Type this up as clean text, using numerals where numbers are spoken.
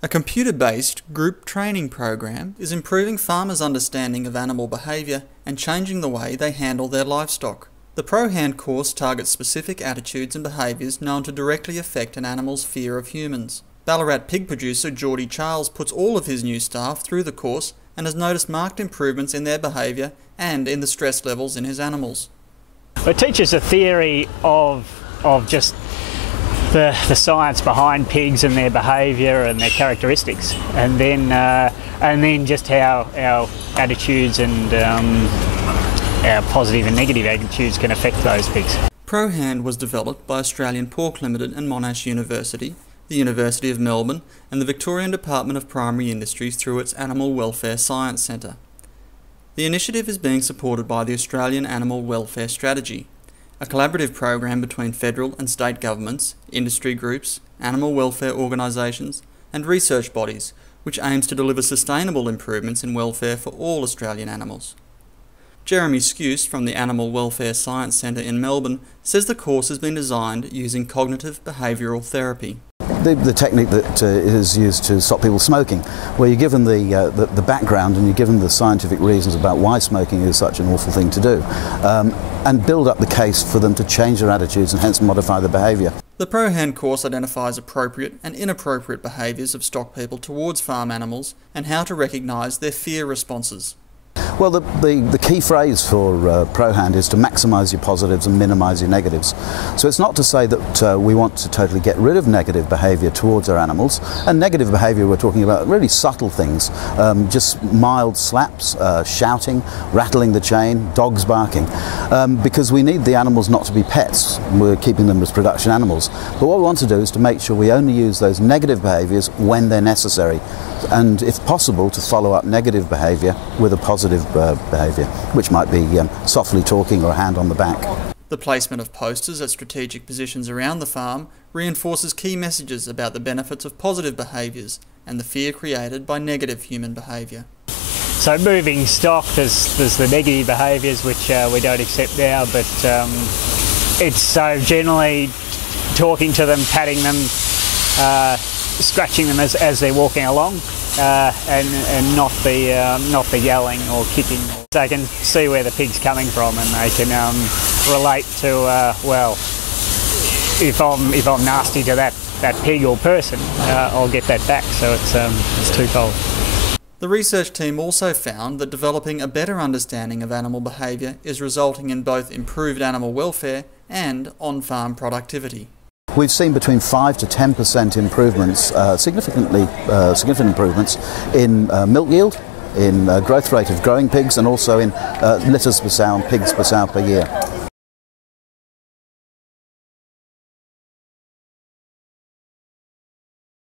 A computer-based group training program is improving farmers' understanding of animal behaviour and changing the way they handle their livestock. The Prohand course targets specific attitudes and behaviours known to directly affect an animal's fear of humans. Ballarat pig producer Geordie Charles puts all of his new staff through the course and has noticed marked improvements in their behaviour and in the stress levels in his animals. It teaches a theory of just the science behind pigs and their behaviour and their characteristics, and then just how our attitudes and our positive and negative attitudes can affect those pigs. Prohand was developed by Australian Pork Limited and Monash University, the University of Melbourne and the Victorian Department of Primary Industries through its Animal Welfare Science Centre. The initiative is being supported by the Australian Animal Welfare Strategy, a collaborative program between federal and state governments, industry groups, animal welfare organisations and research bodies, which aims to deliver sustainable improvements in welfare for all Australian animals. Jeremy Skuse from the Animal Welfare Science Centre in Melbourne says the course has been designed using cognitive behavioural therapy. The technique that is used to stop people smoking, where you give them the background and you give them the scientific reasons about why smoking is such an awful thing to do, and build up the case for them to change their attitudes and hence modify their behaviour. The Prohand course identifies appropriate and inappropriate behaviours of stock people towards farm animals and how to recognise their fear responses. Well, the key phrase for Prohand is to maximise your positives and minimise your negatives. So it's not to say that we want to totally get rid of negative behaviour towards our animals. And negative behaviour, we're talking about really subtle things, just mild slaps, shouting, rattling the chain, dogs barking, because we need the animals not to be pets. We're keeping them as production animals. But what we want to do is to make sure we only use those negative behaviours when they're necessary, and if possible to follow up negative behaviour with a positive behaviour, which might be softly talking or a hand on the back. The placement of posters at strategic positions around the farm reinforces key messages about the benefits of positive behaviours and the fear created by negative human behaviour. So moving stock, there's the negative behaviours which we don't accept now, but it's so generally talking to them, patting them, scratching them as they're walking along, and not the yelling or kicking. They can see where the pig's coming from, and they can relate to well, if I'm nasty to that pig or person, I'll get that back. So it's twofold. The research team also found that developing a better understanding of animal behaviour is resulting in both improved animal welfare and on-farm productivity. We've seen between 5 to 10% improvements, significant improvements in milk yield, in growth rate of growing pigs, and also in litters per sow and pigs per sow per year.